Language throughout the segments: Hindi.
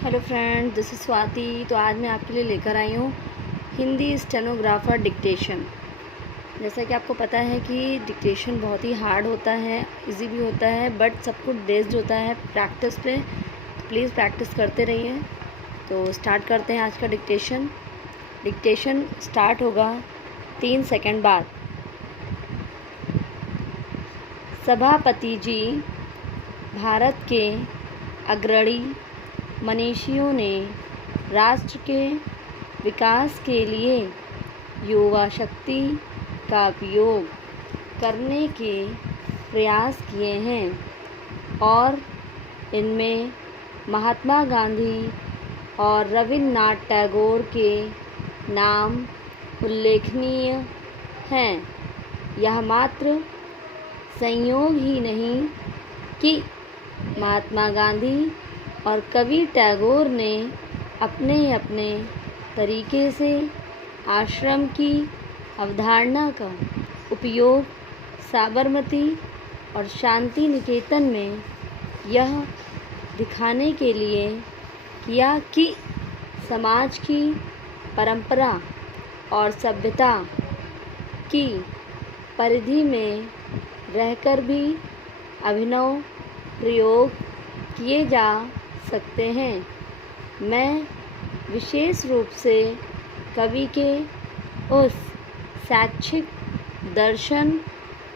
Hello friend, this is Swati. तो आज मैं आपके लिए लेकर आई हूँ हिंदी स्टेनोग्राफर डिक्टेशन। जैसा कि आपको पता है कि डिक्टेशन बहुत ही हार्ड होता है, इजी भी होता है, बट सब कुछ बेस्ड होता है प्रैक्टिस पे। तो प्लीज़ प्रैक्टिस करते रहिए। तो स्टार्ट करते हैं आज का डिक्टेशन। डिक्टेशन स्टार्ट होगा 3 सेकंड बाद। सभापति जी, भारत के अग्रणी मनीषियों ने राष्ट्र के विकास के लिए युवा शक्ति का उपयोग करने के प्रयास किए हैं और इनमें महात्मा गांधी और रविन्द्रनाथ टैगोर के नाम उल्लेखनीय हैं। यह मात्र संयोग ही नहीं कि महात्मा गांधी और कवि टैगोर ने अपने अपने तरीके से आश्रम की अवधारणा का उपयोग साबरमती और शांति निकेतन में यह दिखाने के लिए किया कि समाज की परंपरा और सभ्यता की परिधि में रहकर भी अभिनव प्रयोग किए जा सकते हैं। मैं विशेष रूप से कवि के उस शैक्षिक दर्शन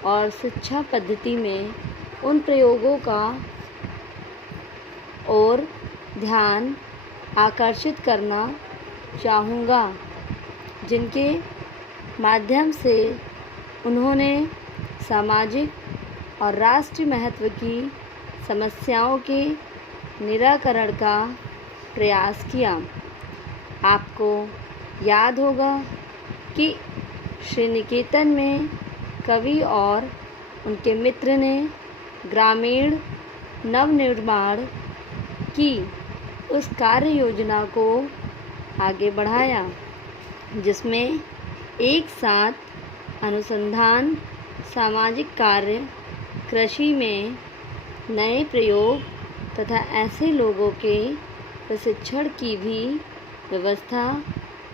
और शिक्षा पद्धति में उन प्रयोगों का और ध्यान आकर्षित करना चाहूँगा जिनके माध्यम से उन्होंने सामाजिक और राष्ट्रीय महत्व की समस्याओं के निराकरण का प्रयास किया। आपको याद होगा कि श्री निकेतन में कवि और उनके मित्र ने ग्रामीण नवनिर्माण की उस कार्य योजना को आगे बढ़ाया जिसमें एक साथ अनुसंधान, सामाजिक कार्य, कृषि में नए प्रयोग तथा ऐसे लोगों के प्रशिक्षण की भी व्यवस्था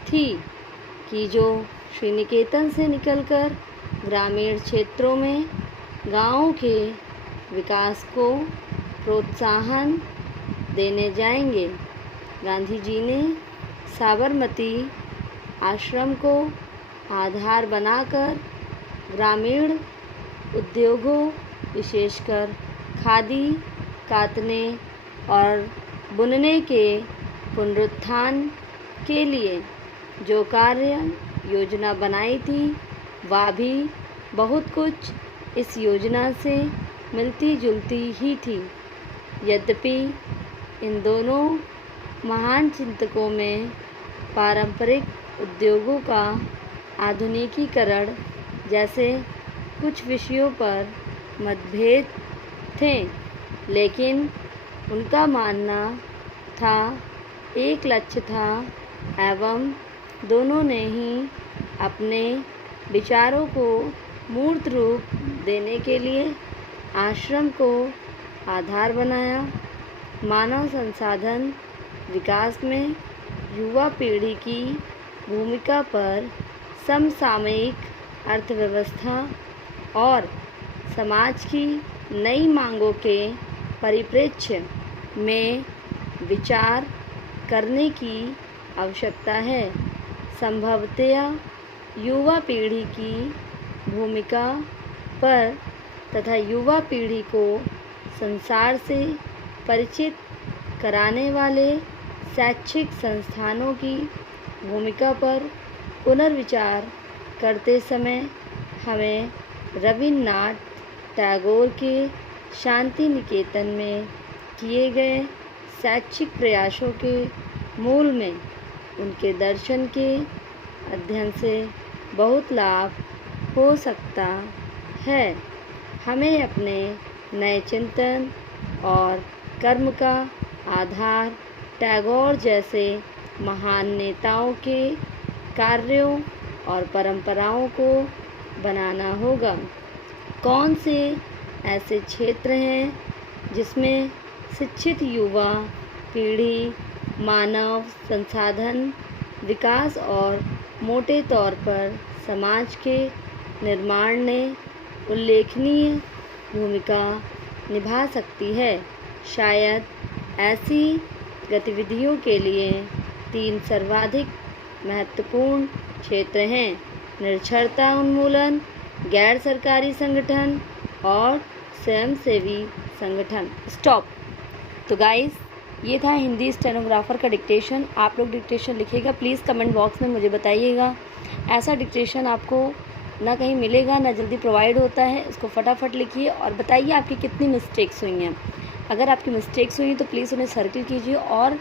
थी कि जो श्री निकेतन से निकलकर ग्रामीण क्षेत्रों में गाँव के विकास को प्रोत्साहन देने जाएंगे। गांधी जी ने साबरमती आश्रम को आधार बनाकर ग्रामीण उद्योगों, विशेषकर खादी, कातने और बुनने के पुनरुत्थान के लिए जो कार्य योजना बनाई थी वह भी बहुत कुछ इस योजना से मिलती जुलती ही थी। यद्यपि इन दोनों महान चिंतकों में पारंपरिक उद्योगों का आधुनिकीकरण जैसे कुछ विषयों पर मतभेद थे, लेकिन उनका मानना था एक लक्ष्य था एवं दोनों ने ही अपने विचारों को मूर्त रूप देने के लिए आश्रम को आधार बनाया। मानव संसाधन विकास में युवा पीढ़ी की भूमिका पर समसामयिक अर्थव्यवस्था और समाज की नई मांगों के परिप्रेक्ष्य में विचार करने की आवश्यकता है। संभवतया युवा पीढ़ी की भूमिका पर तथा युवा पीढ़ी को संसार से परिचित कराने वाले शैक्षिक संस्थानों की भूमिका पर पुनर्विचार करते समय हमें रविन्द्रनाथ टैगोर के शांति निकेतन में किए गए शैक्षिक प्रयासों के मूल में उनके दर्शन के अध्ययन से बहुत लाभ हो सकता है। हमें अपने नए चिंतन और कर्म का आधार टैगोर जैसे महान नेताओं के कार्यों और परंपराओं को बनाना होगा। कौन से ऐसे क्षेत्र हैं जिसमें शिक्षित युवा पीढ़ी मानव संसाधन विकास और मोटे तौर पर समाज के निर्माण में उल्लेखनीय भूमिका निभा सकती है। शायद ऐसी गतिविधियों के लिए 3 सर्वाधिक महत्वपूर्ण क्षेत्र हैं: निरक्षरता उन्मूलन, गैर सरकारी संगठन और स्वयंसेवी संगठन। स्टॉप। तो गाइस, ये था हिंदी स्टेनोग्राफर का डिक्टेशन। आप लोग डिक्टेशन लिखिएगा, प्लीज़ कमेंट बॉक्स में मुझे बताइएगा। ऐसा डिक्टेशन आपको ना कहीं मिलेगा, ना जल्दी प्रोवाइड होता है। इसको फटाफट लिखिए और बताइए आपकी कितनी मिस्टेक्स हुई हैं। अगर आपकी मिस्टेक्स हुई तो प्लीज़ उन्हें सर्किल कीजिए और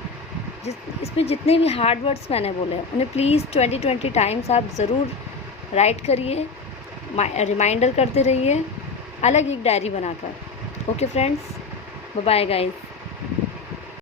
इसमें जितने भी हार्ड वर्ड्स मैंने बोले हैं उन्हें प्लीज़ 20 टाइम्स आप ज़रूर राइट करिए, रिमाइंडर करते रहिए, अलग एक डायरी बनाकर। Okay friends, bye bye guys.